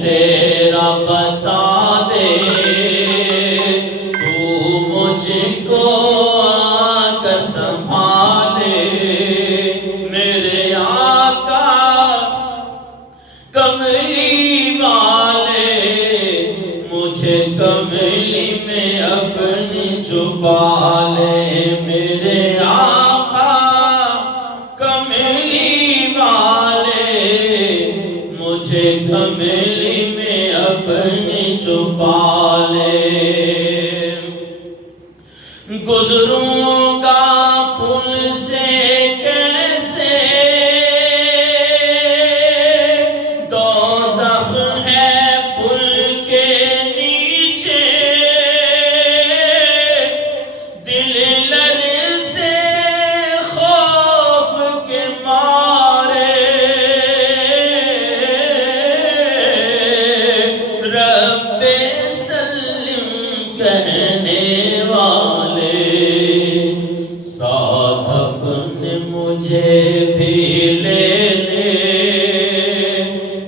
تیرا بتا دے کملی میں اپنی چھپا لے میرے آقا کملی والے، مجھے کملی میں اپنی چھپا لے۔ گزروں گا پل سے کیسے، دوزخ ہے پل کے نیچے، دل لرزے خوف کے مارے، رب سلم کہنے ساتھ اپنے مجھے بھی لے لے،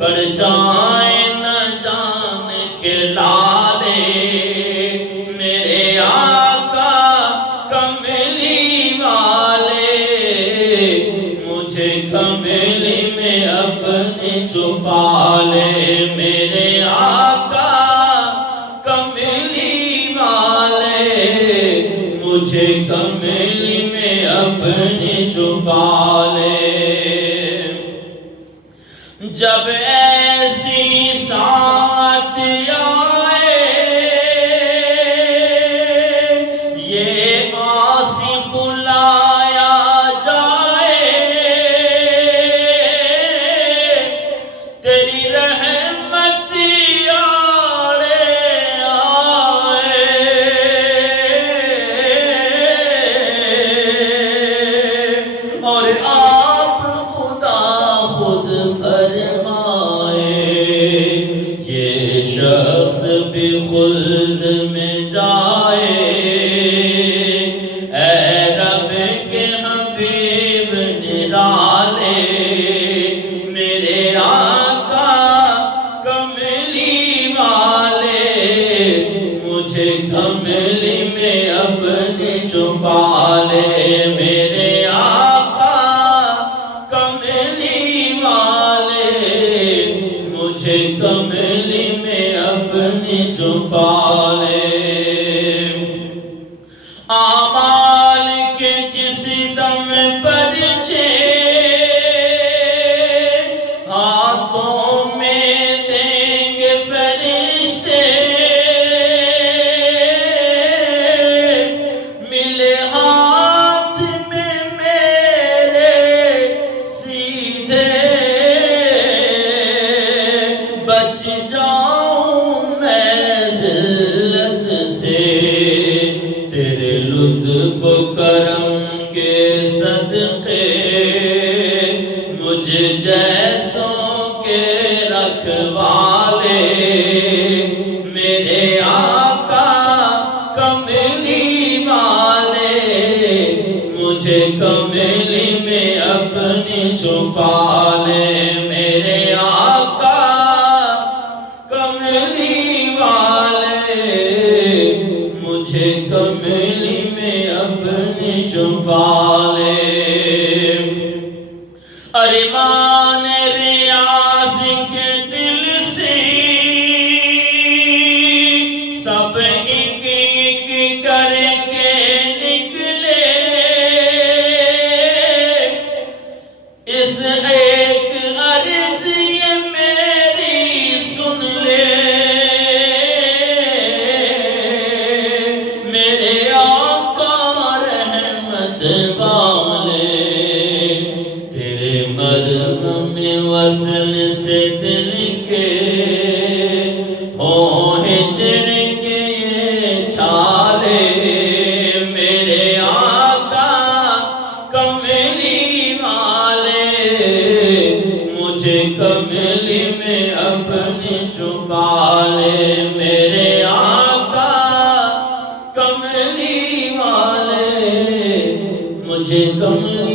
پر جائیں نہ جان کے لالے، میرے آقا کملی والے، مجھے کملی میں اپنے چھپا لے میرے آقا کملی والے، مجھے کملی میں اپنی چھپا لے۔ جب ایسی ساعت آئے یہ آسی بلایا جائے، تیری رحمت آڑے آئے، اور آپ خدا خود فرمائے یہ شخص بھی خلد میں جائے، اے رب کے حبیب نرالے، میرے آقا کملی والے، مجھے کملی میں اپنے چھپا لے میرے آقا کملی والے، مجھے کملی میں اپنی چھپا لے۔ اعمال کے جس دم پرچے ہاتھوں میں دیں گے فرشتے، ملے ہاتھ میں میرے سیدھے، بچ جاؤں میں ذلت سے، تیرے لطف و کرم کے صدقے، مجھ جیسوں کے رکھوالے، میرے آقا کملی والے، مجھے کملی میں اپنی چھپا لے میرے آقا کملی والے، مجھے کملی میں اپنی چھپا لے۔ ارمان ریاض کے دل سے سب ایک ایک کر کے نکلے، اس ایک عرض یہ میری سن لے، میرے آقا رحمت والے، تیرے مرہم وصل سے دل کے ہو ہجر کے یہ چھالے، میرے آقا کملی والے، مجھے کملی میں اپنی چھپا لے میرے آقا کملی والے، مجھے کملی